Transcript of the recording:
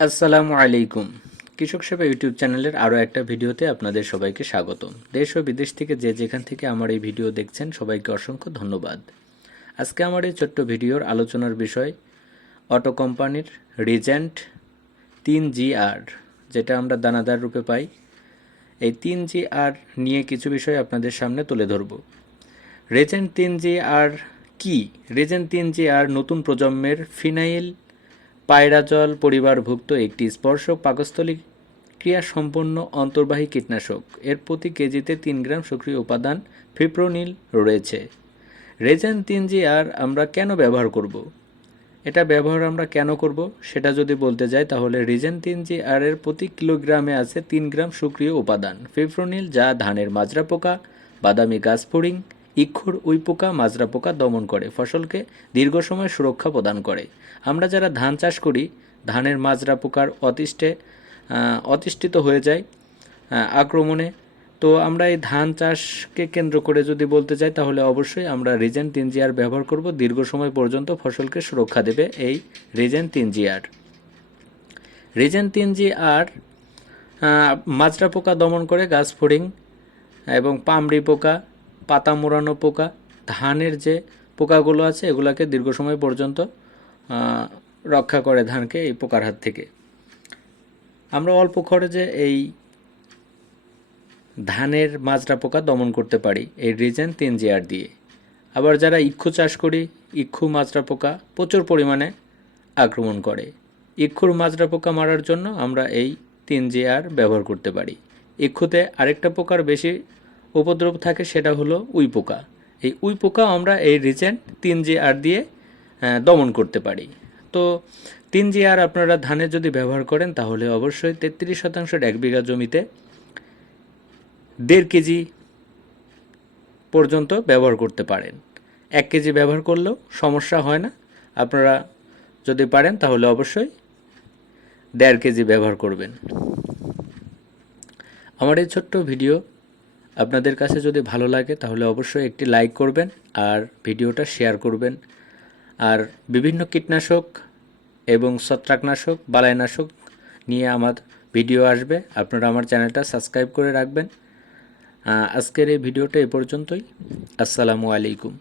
আসসালামু আলাইকুম। কৃষক সেবা ইউটিউব চ্যানেলের আরও একটা ভিডিওতে আপনাদের সবাইকে স্বাগতম। দেশ ও বিদেশ থেকে যে যেখান থেকে আমার এই ভিডিও দেখছেন, সবাইকে অসংখ্য ধন্যবাদ। আজকে আমার এই ছোট্ট ভিডিওর আলোচনার বিষয়, অটো কোম্পানির রিজেন্ট তিন জি আর, যেটা আমরা দানাদার রূপে পাই। এই তিন জি আর নিয়ে কিছু বিষয় আপনাদের সামনে তুলে ধরব। রেজেন্ট তিন জি আর কি? রেজেন্ট তিন জি আর নতুন প্রজন্মের ফিনাইল পায়রাজল পরিবারভুক্ত একটি স্পর্শক পাকস্থলী ক্রিয়া সম্পন্ন অন্তর্বাহী কীটনাশক। এর প্রতি কেজিতে তিন গ্রাম সক্রিয় উপাদান ফিপ্রোনিল রয়েছে। রেজেন তিন জি আর আমরা কেন ব্যবহার করব। এটা ব্যবহার আমরা কেন করব? সেটা যদি বলতে যাই, তাহলে রিজেন তিন জি আর এর প্রতি কিলোগ্রামে আছে তিন গ্রাম সক্রিয় উপাদান। ফিপ্রোনিল যা ধানের মাজরা পোকা, বাদামি গাছ ফড়িং ইক্ষুর উই পোকা, মাজরা পোকা দমন করে, ফসলকে দীর্ঘ সময় সুরক্ষা প্রদান করে। আমরা যারা ধান চাষ করি, ধানের মাজরা পোকার অতিষ্ঠে অতিষ্ঠিত হয়ে যায় আক্রমণে। তো আমরা এই ধান চাষকে কেন্দ্র করে যদি বলতে চাই তাহলে অবশ্যই আমরা রিজেন তিন জিআর ব্যবহার করব। দীর্ঘ সময় পর্যন্ত ফসলকে সুরক্ষা দেবে এই রিজেন তিন জিআর রিজেন তিন জি আর মাজরা পোকা দমন করে, গাছ ফড়িং এবং পামড়ি পোকা পাতা মোড়ানো পোকা, ধানের যে পোকাগুলো আছে এগুলাকে দীর্ঘ সময় পর্যন্ত রক্ষা করে ধানকে এই পোকার হাত থেকে। আমরা অল্প খরচে এই ধানের মাজরা পোকা দমন করতে পারি, এই রিজেন তিন জিআর দিয়ে। আবার যারা ইক্ষু চাষ করি, ইক্ষু মাজরা পোকা প্রচুর পরিমাণে আক্রমণ করে। ইক্ষুর মাজরা পোকা মারার জন্য আমরা এই তিন জিআর ব্যবহার করতে পারি। ইক্ষুতে আরেকটা পোকার বেশি উপদ্রব থাকে সেটা হলো উই পোকা। এই উই পোকা আমরা এই রিজেন্ট তিন জি আর দিয়ে দমন করতে পারি। তো তিন জি আর আপনারা ধানে যদি ব্যবহার করেন তাহলে অবশ্যই তেত্রিশ শতাংশের এক বিঘা জমিতে দেড় কেজি পর্যন্ত ব্যবহার করতে পারেন। এক কেজি ব্যবহার করলেও সমস্যা হয় না। আপনারা যদি পারেন তাহলে অবশ্যই দেড় কেজি ব্যবহার করবেন। আমার এই ছোট্ট ভিডিও আপনাদের কাছে যদি ভালো লাগে, তাহলে অবশ্যই একটি লাইক করবেন আর ভিডিওটা শেয়ার করবেন। আর বিভিন্ন কীটনাশক এবং ছত্রাকনাশক, বালাইনাশক নিয়ে আমার ভিডিও আসবে। আপনারা আমার চ্যানেলটা সাবস্ক্রাইব করে রাখবেন। আজকের এই ভিডিওটা এ পর্যন্তই। আসসালামু আলাইকুম।